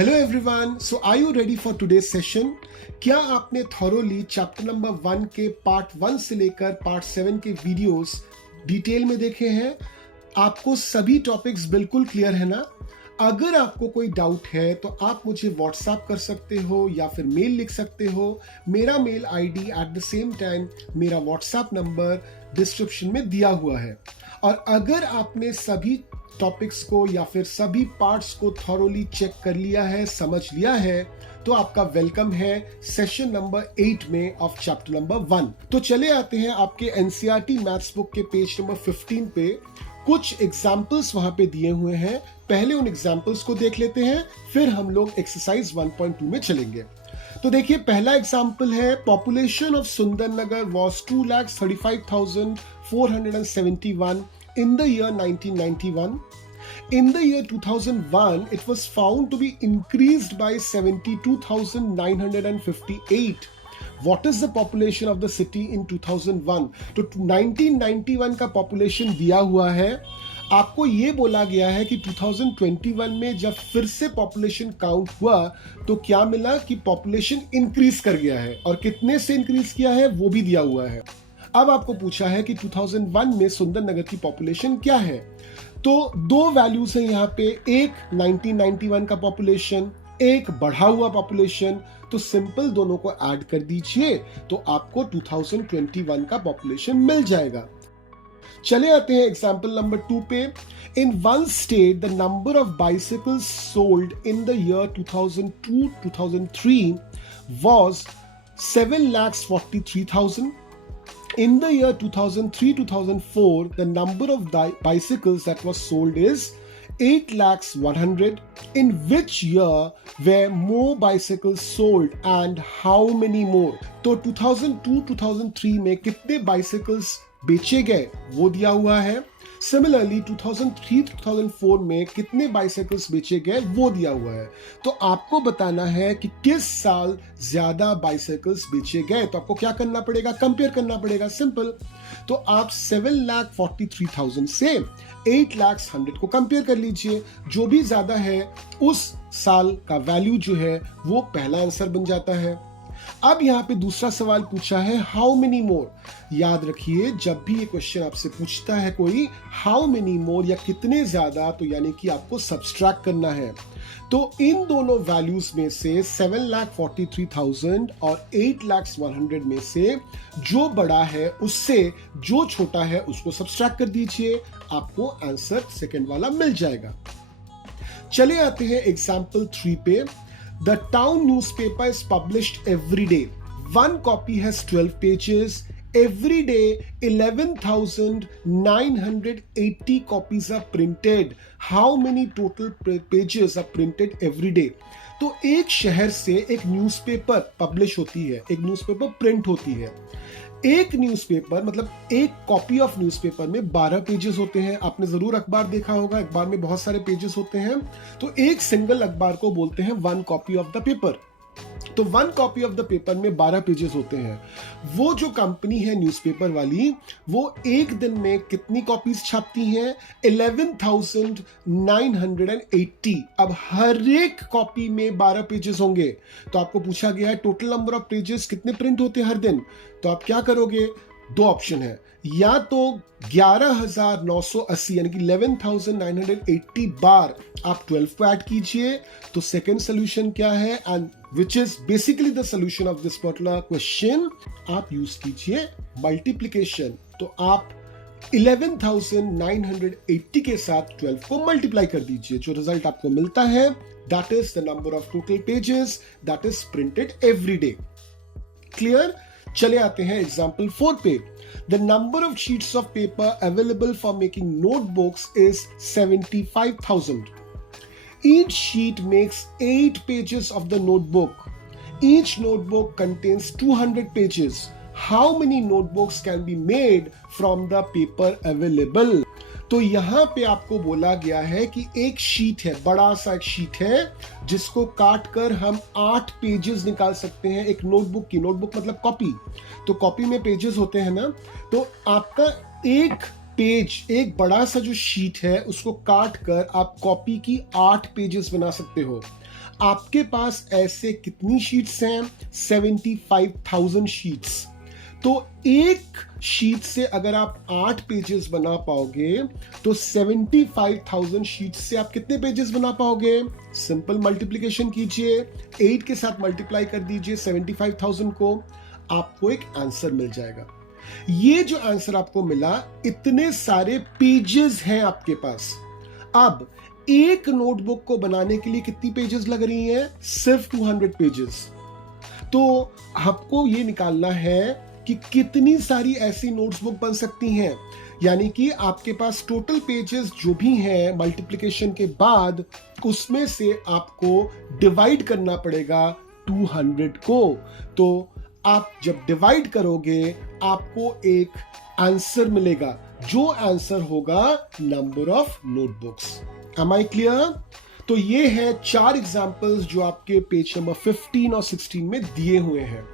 Hello everyone, so are you ready for today's session? क्या आपने thoroughly chapter number 1 के part 1 से लेकर पार्ट 7 के वीडियोस डिटेल में देखे हैं? आपको सभी टॉपिक्स बिल्कुल क्लियर है ना? अगर आपको कोई डाउट है तो आप मुझे व्हाट्सएप कर सकते हो या फिर मेल लिख सकते हो। मेरा mail ID at the same time मेरा व्हाट्सएप नंबर डिस्क्रिप्शन में दिया हुआ है। और अगर आपने सभी टॉपिक्स को या फिर सभी पार्ट्स को थॉरोली चेक कर लिया है, समझ लिया है, तो आपका वेलकम है सेशन नंबर 8 में ऑफ चैप्टर नंबर 1। तो चले आते हैं आपके एनसीईआरटी मैथ्स बुक के पेज नंबर 15 पे। कुछ एग्जाम्पल्स वहां पे दिए हुए हैं, पहले उन एग्जाम्पल्स को देख लेते हैं, फिर हम लोग एक्सरसाइज 1.2 में चलेंगे। तो देखिए, पहला एग्जाम्पल है population of Sundarnagar was 2,35,471 in the year 1991. In the year 2001, it was found to be increased by 72,958. What is the population of the city in 2001? तो 1991 का population दिया हुआ है। आपको ये बोला गया है कि 2021 में जब फिर से पॉपुलेशन काउंट हुआ तो क्या मिला कि पॉपुलेशन इंक्रीज कर गया है, और कितने से इंक्रीज किया है वो भी दिया हुआ है। अब आपको पूछा है कि 2001 में सुंदरनगर की पॉपुलेशन क्या है। तो दो वैल्यूज हैं यहाँ पे, एक 1991 का पॉपुलेशन, एक बढ़ा हुआ पॉपुलेशन। तो सिंपल दोनों को ऐड कर दीजिए तो आपको 2021 का पॉपुलेशन मिल जाएगा। चले आते हैं एग्जाम्पल नंबर 2 पे। In one state the number of bicycles sold in the year 2002-2003 was 7,43,000. In the year 2003-2004, the number of bicycles that was sold is 8,100,000. In which year were more bicycles sold and how many more? तो 2002-2003 में कितने bicycles बेचे गए वो दिया हुआ है। Similarly 2003-2004 में कितने बाइसाइकिल्स बेचे गए वो दिया हुआ है। तो आपको बताना है कि किस साल ज्यादा बाइसाइकिल्स बेचे गए। तो आपको क्या करना पड़ेगा? कंपेयर करना पड़ेगा। सिंपल। तो आप 7,43,000 से 8,100,000 को कंपेयर कर लीजिए। जो भी ज्यादा है उस साल का वैल्यू जो है वो पहला आंसर बन जाता है। अब यहाँ पे दूसरा सवाल पूछा है हाउ मेनी मोर। याद रखिए, जब भी ये क्वेश्चन आपसे पूछता है कोई हाउ मेनी मोर या कितने ज्यादा, तो यानी कि आपको सब्सट्रैक्ट करना है। तो इन दोनों वैल्यूज में से 7,43,000 और 8,100,000 में से जो बड़ा है उससे जो छोटा है उसको सब्सट्रैक्ट कर दीजिए, आपको आंसर सेकंड वाला मिल जाएगा। चले आते हैं एग्जाम्पल 3 पे। The town newspaper is published every day. One copy has 12 pages. Every day, 11,980 copies are printed. How many total pages are printed every day? तो एक शहर से एक न्यूज़पेपर पब्लिश होती है, एक न्यूज़पेपर प्रिंट होती है। एक न्यूज़पेपर मतलब एक कॉपी ऑफ न्यूज़पेपर में 12 पेजेस होते हैं। आपने जरूर अखबार देखा होगा, अखबार में बहुत सारे पेजेस होते हैं। तो एक सिंगल अखबार को बोलते हैं one copy of the paper. तो one copy of the paper में 12 पेजेस होते हैं। वो जो कंपनी है न्यूज़पेपर वाली, वो एक दिन में कितनी कॉपीज छापती हैं? 11,980। अब हर एक कॉपी में 12 पेजेस होंगे। तो आपको पूछा गया है टोटल नंबर ऑफ पेजेस कितने प्रिंट होते हैं हर दिन। तो आप क्या करोगे? दो ऑप्शन है, या तो 11,980 यानी कि 11,980 बार आप 12 को ऐड कीजिए। तो सेकेंड सोल्यूशन क्या है, and which is basically the solution of this particular question, आप यूज कीजिए मल्टीप्लीकेशन। तो आप 11,980 के साथ 12 को मल्टीप्लाई कर दीजिए। जो रिजल्ट आपको मिलता है that is the number of total pages that is printed every day. Clear? चले आते हैं एग्जाम्पल 4 पे। The number of sheets of paper available for making notebooks is 75,000. Each sheet makes 8 pages of the notebook. Each notebook contains 200 pages. How many notebooks can be made from the paper available? तो यहां पे आपको बोला गया है कि एक sheet है, बड़ा सा एक शीट है जिसको काट कर हम 8 पेजेस निकाल सकते हैं एक नोटबुक की। नोटबुक मतलब कॉपी। तो कॉपी में पेजेस होते हैं ना, तो आपका एक पेज, एक बड़ा सा जो शीट है उसको काट कर आप कॉपी की 8 पेजेस बना सकते हो। आपके पास ऐसे कितनी शीट्स हैं? 75,000 शीट्स। तो एक शीट से अगर आप 8 पेजेस बना पाओगे तो 75,000 शीट्स से आप कितने पेजेस बना पाओगे? सिंपल मल्टीप्लिकेशन कीजिए, 8 के साथ मल्टीप्लाई कर दीजिए 75,000 को, आपको एक आंसर मिल जाएगा। ये जो आंसर आपको मिला, इतने सारे पेजेस हैं आपके पास। अब एक नोटबुक को बनाने के लिए कितनी पेजेस लग रही हैं? सिर्फ 200 पेजेस। तो आपको ये निकालना है कि कितनी सारी ऐसी नोट्सबुक बन सकती हैं, यानी कि आपके पास टोटल पेजेस जो भी हैं मल्टीप्लिकेशन के बाद, उसमें से आपको डिवाइड करना पड़ेगा 200 को। तो आप जब डिवाइड करोगे आपको एक आंसर मिलेगा, जो आंसर होगा number of notebooks. Am I clear? तो ये है 4 एग्जांपल्स जो आपके पेज नंबर 15 और 16 में दिए हुए हैं।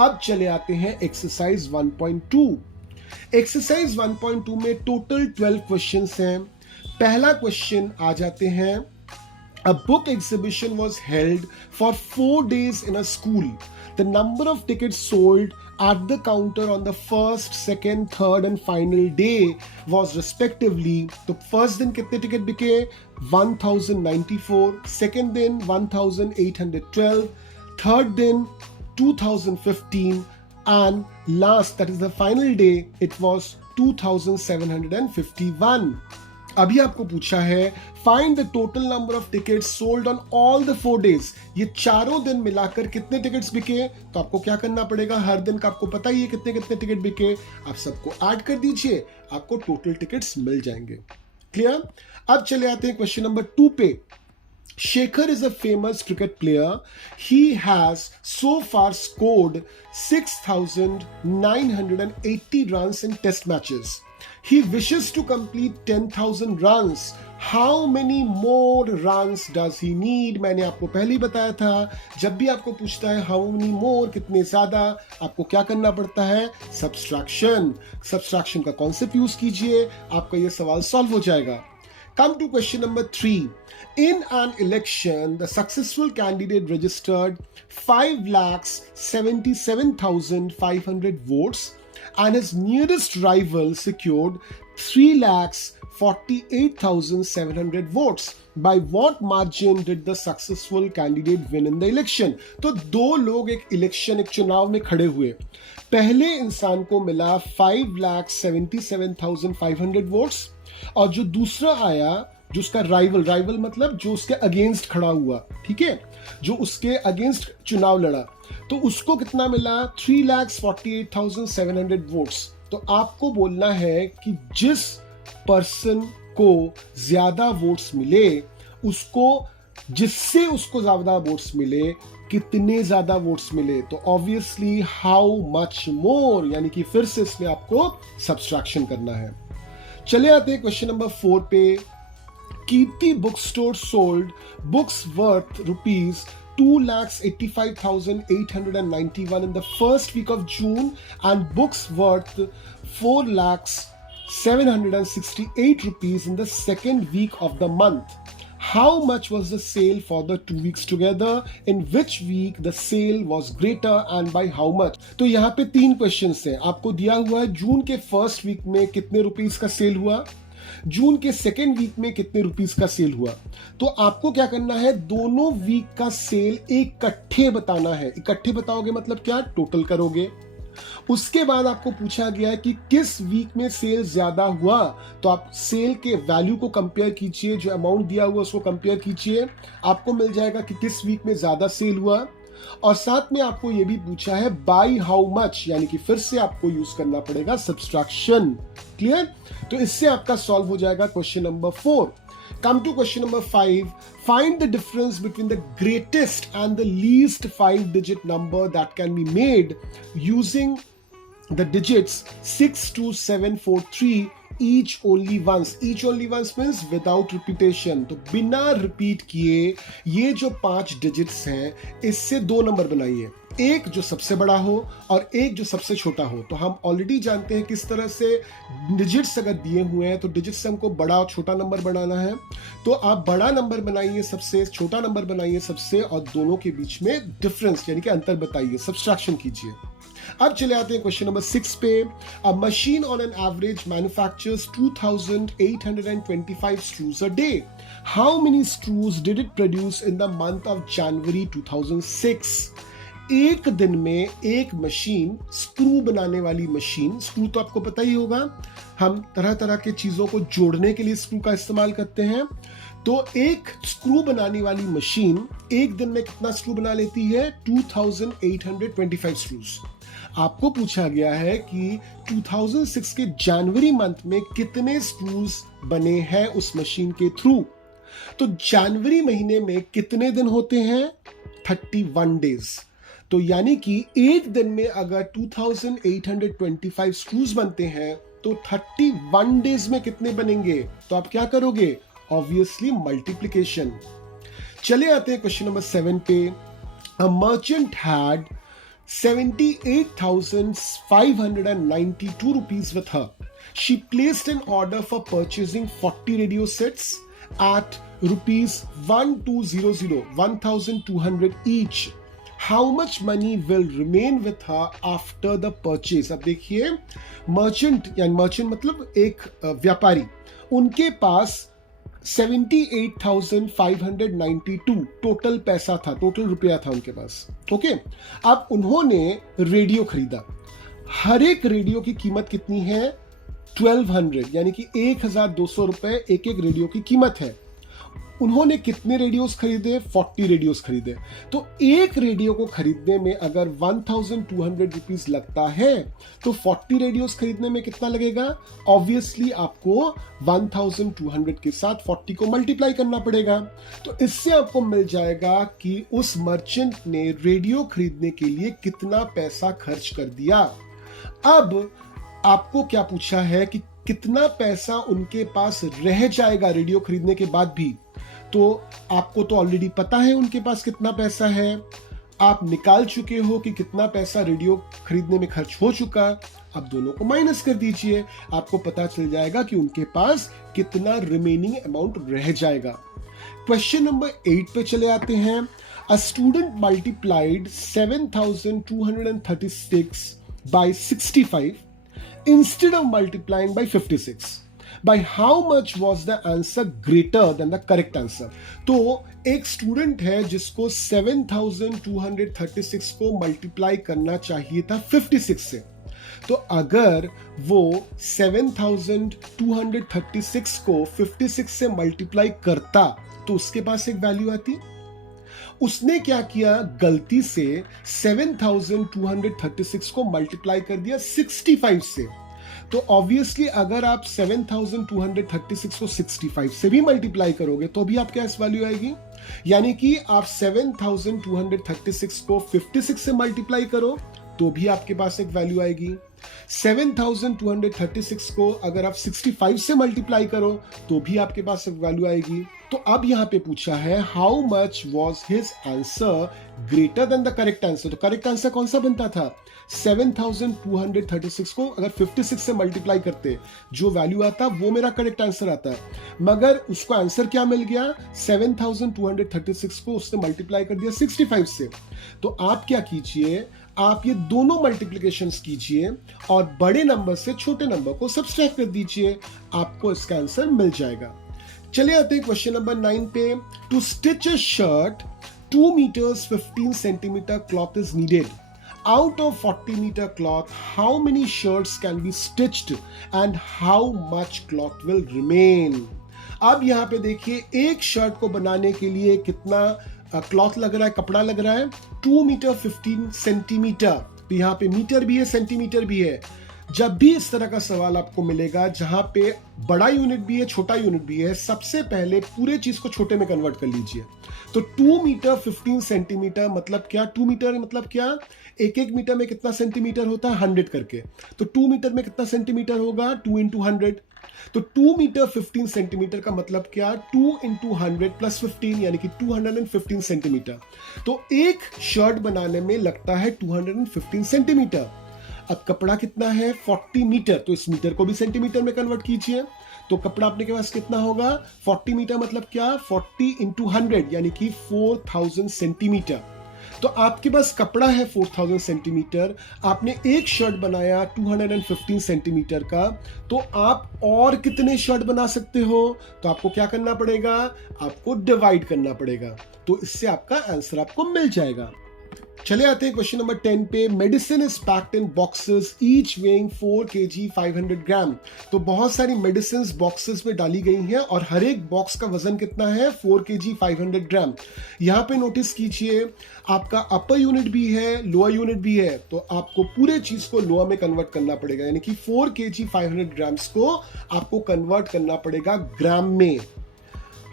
अब चले आते हैं एक्सरसाइज 1.2। एक्सरसाइज 1.2 में टोटल 12 क्वेश्चंस हैं। पहला क्वेश्चन आ जाते हैं। A book exhibition was held for 4 days in a school. The number of tickets sold at the counter on the first, second, third and final day was respectively, तो first दिन कितने ticket बिके? 1094, second दिन 1812, third दिन 2015 and last, that is the final day, it was 2751. अभी आपको पूछा है find the total number of tickets sold on all the 4 days. ये चारों दिन मिलाकर कितने टिकट्स बिके? तो आपको क्या करना पड़ेगा, हर दिन का आपको पता ही है कितने कितने टिकट बिके, आप सबको ऐड कर दीजिए, आपको टोटल टिकट्स मिल जाएंगे। क्लियर? अब चले आते हैं क्वेश्चन नंबर 2 पे। Shekhar is a famous cricket player. He has so far scored 6,980 runs in test matches. He wishes to complete 10,000 runs. How many more runs does he need? मैंने आपको पहले ही बताया था, जब भी आपको पूछता है how many more, कितने ज्यादा, आपको क्या करना पड़ता है? सब्सट्रैक्शन। सब्सट्रैक्शन का कॉन्सेप्ट यूज कीजिए, आपका ये सवाल सॉल्व हो जाएगा। Come to question number 3. In an election, the successful candidate registered 5,77,500 votes and his nearest rival secured 3,48,700 votes. By what margin did the successful candidate win in the election? तो दो लोग एक चुनाव में खड़े हुए। पहले इंसान को मिला 5,77,500 वोट्स और जो दूसरा आया, जो उसका राइवल मतलब जो उसके अगेंस्ट खड़ा हुआ, ठीक है, जो उसके अगेंस्ट चुनाव लड़ा, तो उसको कितना मिला? 3,48,700 वोट्स। तो आपको बोलना है कि जिस पर्सन को ज्यादा वोट्स मिले, उसको जिससे उसको ज्यादा वोट्स मिले, कितने ज्यादा वोट्स मिले, तो ऑब्वियसली हाउ मच मोर, यानी कि फिर से इसमें आपको सब्सट्रैक्शन करना है। चले आते हैं क्वेश्चन नंबर 4 पे। Kirti book store sold books worth ₹2,85,891 in the first week of June and books worth ₹4,768 in the second week of the month. How much was the sale for the 2 weeks together? In which week the sale was greater and by how much? तो यहाँ पे 3 questions हैं। आपको दिया हुआ है जून के first week में कितने रुपीस का सेल हुआ, जून के सेकेंड वीक में कितने रुपीस का सेल हुआ। तो आपको क्या करना है, दोनों वीक का सेल इकट्ठे बताना है। इकट्ठे बताओगे मतलब क्या? टोटल करोगे। उसके बाद आपको पूछा गया है कि किस वीक में सेल ज्यादा हुआ, तो आप सेल के वैल्यू को कंपेयर कीजिए, जो अमाउंट दिया हुआ उसको कंपेयर कीजिए, आपको मिल जाएगा कि किस वीक में ज्यादा सेल हुआ। और साथ में आपको यह भी पूछा है बाय हाउ मच, यानी कि फिर से आपको यूज करना पड़ेगा सब्सट्रैक्शन। क्लियर? तो इससे आपका सॉल्व हो जाएगा question number 4। Come to question number 5. Find the difference between the greatest and the least 5-digit number that can be made using the digits 62743 each only once. Each only once means without repetition. तो बिना repeat किए ये जो 5 digits हैं, इससे 2 number बनाइए। एक जो सबसे बड़ा हो और एक जो सबसे छोटा हो। तो हम ऑलरेडी जानते हैं किस तरह से डिजिट्स अगर दिए हुए हैं तो डिजिट्स से हमको बड़ा और छोटा नंबर बनाना है। तो आप बड़ा नंबर बनाइए सबसे, छोटा नंबर बनाइए सबसे, और दोनों के बीच में डिफरेंस यानी कि अंतर बताइए, सब्सट्रैक्शन कीजिए। अब चले आते हैं क्वेश्चन नंबर 6 पे। A machine on an average manufactures 2825 screws a day. How many screws did it produce in the month of January 2006? एक दिन में एक मशीन, स्क्रू बनाने वाली मशीन, स्क्रू तो आपको पता ही होगा, हम तरह तरह के चीजों को जोड़ने के लिए स्क्रू का इस्तेमाल करते हैं। तो एक स्क्रू बनाने वाली मशीन एक दिन में कितना स्क्रू बना लेती है? 2825 स्क्रूज। आपको पूछा गया है कि 2006 के जनवरी मंथ में कितने स्क्रूज बने हैं उस मशीन के थ्रू। तो जनवरी महीने में कितने दिन होते हैं? 31 डेज। तो यानी कि एक दिन में अगर 2825 स्क्रूज बनते हैं तो 31 डेज में कितने बनेंगे? तो आप क्या करोगे? Obviously multiplication. चले आते हैं क्वेश्चन नंबर 7 पे। A merchant had 78,592 rupees with her. She placed an order for purchasing 40 radio sets at rupees 1200 each. How much money will remain with her after the purchase? अब देखिए, merchant यानी merchant मतलब एक व्यापारी, उनके पास 78,592 total पैसा था, टोटल रुपया था उनके पास। ओके, अब उन्होंने रेडियो खरीदा। हर एक रेडियो की कीमत कितनी है? 1200, यानी कि 1200 रुपए एक एक रेडियो की कीमत है। उन्होंने कितने रेडियोस खरीदे? 40 रेडियोस खरीदे। तो एक रेडियो को खरीदने में अगर 1200 रुपीज लगता है तो 40 रेडियोस खरीदने में कितना लगेगा? ऑब्वियसली आपको 1200 के साथ 40 को मल्टीप्लाई करना पड़ेगा। तो इससे आपको मिल जाएगा कि उस मर्चेंट ने रेडियो खरीदने के लिए कितना पैसा खर्च कर दिया। अब आपको क्या पूछा है कि कितना पैसा उनके पास रह जाएगा रेडियो खरीदने के बाद भी। तो आपको तो ऑलरेडी पता है उनके पास कितना पैसा है, आप निकाल चुके हो कि कितना पैसा रेडियो खरीदने में खर्च हो चुका। अब दोनों को माइनस कर दीजिए, आपको पता चल जाएगा कि उनके पास कितना रिमेनिंग अमाउंट रह जाएगा। क्वेश्चन नंबर 8 पे चले आते हैं। A student multiplied 7,236 by 65 instead of multiplying by 56. By how much was the answer greater than the correct answer? तो एक स्टूडेंट है जिसको 7,236 को मल्टीप्लाई करना चाहिए था 56 से। तो अगर वो 7,236 को 56 से मल्टीप्लाई करता तो उसके पास एक वैल्यू आती। उसने क्या किया? गलती से 7,236 को मल्टीप्लाई कर दिया 65 से। तो ऑब्वियसली अगर आप 7,236 को 65 से भी मल्टीप्लाई करोगे तो भी आपके पास वैल्यू आएगी। यानी कि आप 7,236 को 56 से मल्टीप्लाई करो तो भी आपके पास एक वैल्यू आएगी। 7,236 को अगर आप 65 से मल्टीप्लाई करो तो भी आपके पास एक वैल्यू आएगी। तो अब यहां पे पूछा है how much was his answer greater than the correct answer. तो करेक्ट आंसर कौन सा बनता था? 7,236 को अगर 56 से मल्टीप्लाई करते जो वैल्यू आता वो मेरा करेक्ट आंसर आता है, मगर उसको आंसर क्या मिल गया? 7,236 को उसने मल्टीप्लाई कर दिया 65 से। तो आप क्या कीजिए, आप ये दोनों मल्टीप्लिकेशंस कीजिए और बड़े नंबर से छोटे नंबर को सब्सट्रैक्ट कर दीजिए, आपको इसका आंसर मिल जाएगा। चले आते हैं क्वेश्चन नंबर 9 पे। To stitch a shirt 2 meters 15 centimeter cloth is needed. Out of 40 meter cloth, how many shirts can be stitched and how much cloth will remain? अब यहाँ पे देखिए, एक शर्ट को बनाने के लिए कितना क्लॉथ लग रहा है, कपड़ा लग रहा है? 2 meter 15 centimeter। तो यहाँ पे मीटर भी है, सेंटीमीटर भी है। जब भी इस तरह का सवाल आपको मिलेगा जहां पे बड़ा यूनिट भी है छोटा यूनिट भी है, सबसे पहले पूरे चीज को छोटे में कन्वर्ट कर लीजिए। तो 2 मीटर 15 सेंटीमीटर मतलब क्या, 2 मीटर मतलब क्या, एक एक मीटर में कितना सेंटीमीटर होता है 100 करके, तो 2 मीटर में कितना सेंटीमीटर होगा 2 इंटू 100। तो 2 मीटर 15 सेंटीमीटर का मतलब क्या, 2 इंटू 100 प्लस 15 यानी कि 215 सेंटीमीटर। तो एक शर्ट बनाने में लगता है 215 सेंटीमीटर। अब कपड़ा कितना है 40 मीटर, तो इस मीटर को भी सेंटीमीटर में कन्वर्ट कीजिए। तो कपड़ा अपने के पास कितना होगा 40 मीटर मतलब क्या, 40 इंटू 100 यानी कि 4000 सेंटीमीटर। तो आपके पास कपड़ा है 4000 सेंटीमीटर, आपने एक शर्ट बनाया 215 सेंटीमीटर का, तो आप और कितने शर्ट बना सकते हो, तो आपको क्या करना पड़ेगा, आपको डिवाइड करना पड़ेगा। तो इससे आपका आंसर आपको मिल जाएगा। चले आते हैं क्वेश्चन नंबर 10 पे। Medicine is packed in boxes each weighing 4 kg 500 ग्राम। तो बहुत सारी मेडिसिन बॉक्सेस में डाली गई हैं और हर एक बॉक्स का वजन कितना है 4 kg 500 ग्राम। यहाँ पे नोटिस कीजिए आपका अपर यूनिट भी है लोअर यूनिट भी है, तो आपको पूरे चीज को लोअर में कन्वर्ट करना पड़ेगा, यानी कि 4 kg 500 ग्राम्स को आपको कन्वर्ट करना पड़ेगा ग्राम में।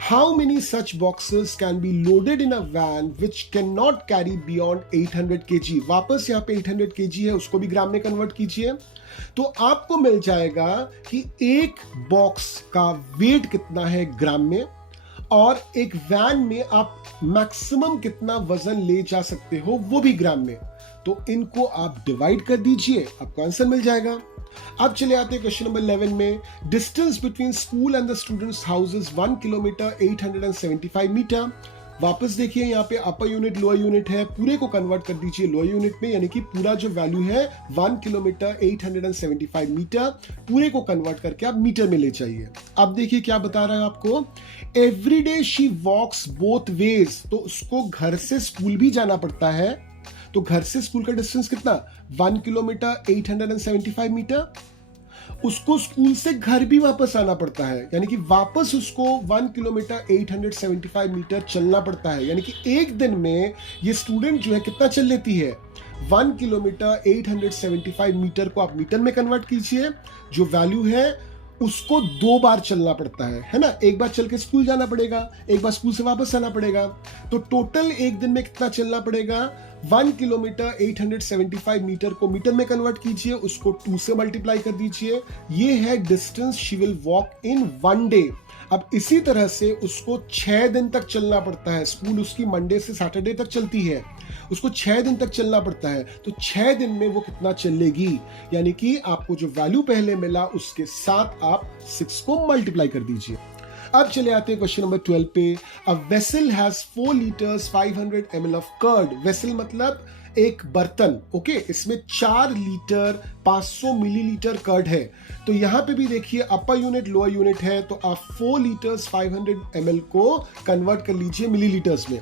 How many such boxes can be loaded in a van which cannot carry beyond 800 kg? वापस यहाँ पे 800 kg है, उसको भी ग्राम में कन्वर्ट कीजिए। तो आपको मिल जाएगा कि एक बॉक्स का वेट कितना है ग्राम में, और एक वैन में आप मैक्सिमम कितना वजन ले जा सकते हो वो भी ग्राम में। तो इनको आप डिवाइड कर दीजिए, आपको आंसर मिल जाएगा। अब चले आते हैं क्वेश्चन नंबर 11 में। Distance between school and the students house is 1 kilometre 875 metre. वापस देखिए यहाँ पे अपर यूनिट लोअर यूनिट है, पूरे को कन्वर्ट कर दीजिए लोअर यूनिट में, यानी कि पूरा जो वैल्यू है 1 किलोमीटर 875 मीटर, पूरे को कन्वर्ट करके आप मीटर में ले जाइए। अब देखिए क्या बता रहा है आपको, every day she walks both ways. तो उसको घर से स्कूल भी जाना पड़ता है, तो घर से स्कूल का डिस्टेंस कितना 1 किलोमीटर 875 मीटर। उसको स्कूल से घर भी वापस आना पड़ता है, यानी कि वापस उसको 1 किलोमीटर 875 मीटर चलना पड़ता है, यानी कि एक दिन में ये स्टूडेंट जो है कितना चल लेती है 1 किलोमीटर 875 मीटर को आप मीटर में कन्वर्ट कीजिए, जो वैल्यू है उसको 2 बार चलना पड़ता है ना। एक बार चल के स्कूल जाना पड़ेगा, एक बार स्कूल से वापस आना पड़ेगा। तो टोटल एक दिन में कितना चलना पड़ेगा 1 किलोमीटर 875 मीटर को मीटर में कन्वर्ट कीजिए, उसको 2 से मल्टीप्लाई कर दीजिए। ये है distance she will walk in 1 day. अब इसी तरह से उसको 6 दिन तक चलना पड़ता है, स्कूल उसकी मंडे से सैटरडे तक चलती है, उसको 6 दिन तक चलना पड़ता है। तो 6 दिन में वो कितना चलेगी, यानी कि आपको जो वैल्यू पहले मिला उसके साथ आप 6 को मल्टीप्लाई कर दीजिए। अब चले आते हैं क्वेश्चन नंबर 12 पे। A vessel has 4 litres 500 ml of curd. Vessel मतलब एक बर्तन, ओके, इसमें 4 लीटर 500 मिलीलीटर कर्ड है। तो यहां पे भी देखिए अपर यूनिट लोअर यूनिट है, तो आप 4 लीटर्स 500 ml को कन्वर्ट कर लीजिए मिलीलीटर्स में।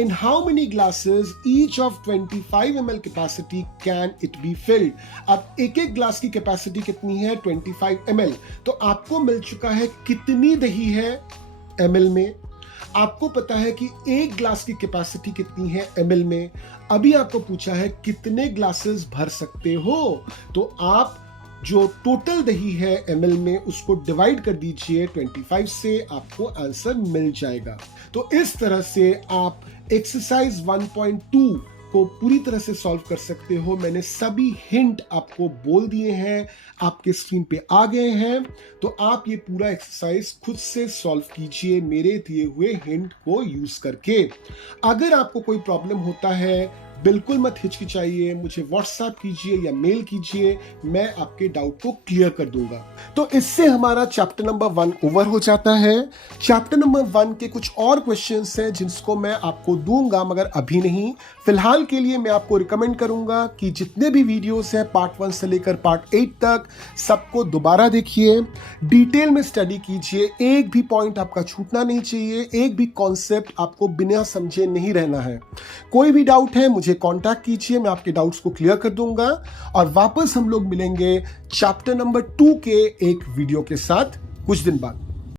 In how many glasses each of 25 ml capacity can it be filled? अब एक एक ग्लास की कैपेसिटी कितनी है 25 ml। तो आपको मिल चुका है कितनी दही है ml में, आपको पता है कि एक ग्लास की कैपेसिटी कितनी है ml में। अभी आपको पूछा है कितने ग्लासेस भर सकते हो, तो आप जो टोटल दही है ml में उसको डिवाइड कर दीजिए 25 से, आपको आंसर मिल जाएगा। तो इस तरह से आप एक्सरसाइज 1.2 को पूरी तरह से सॉल्व कर सकते हो। मैंने सभी हिंट आपको बोल दिए हैं, आपके स्क्रीन पे आ गए हैं, तो आप ये पूरा एक्सरसाइज खुद से सॉल्व कीजिए मेरे दिए हुए हिंट को यूज करके। अगर आपको कोई प्रॉब्लम होता है बिल्कुल मत हिचकिचाइए, मुझे व्हाट्सएप कीजिए या मेल कीजिए, मैं आपके डाउट को क्लियर कर दूंगा। तो इससे हमारा चैप्टर नंबर 1 ओवर हो जाता है। चैप्टर नंबर 1 के कुछ और क्वेश्चंस हैं जिसको मैं आपको दूंगा, मगर अभी नहीं। फिलहाल के लिए मैं आपको रिकमेंड करूंगा कि जितने भी वीडियोस हैं पार्ट 1 से लेकर पार्ट 8 तक सबको दोबारा देखिए, डिटेल में स्टडी कीजिए, एक भी पॉइंट आपका छूटना नहीं चाहिए, एक भी कॉन्सेप्ट आपको बिना समझे नहीं रहना है। कोई भी डाउट है मुझे कांटेक्ट कीजिए, मैं आपके डाउट्स को क्लियर कर दूंगा। और वापस हम लोग मिलेंगे चैप्टर नंबर 2 के एक वीडियो के साथ कुछ दिन बाद।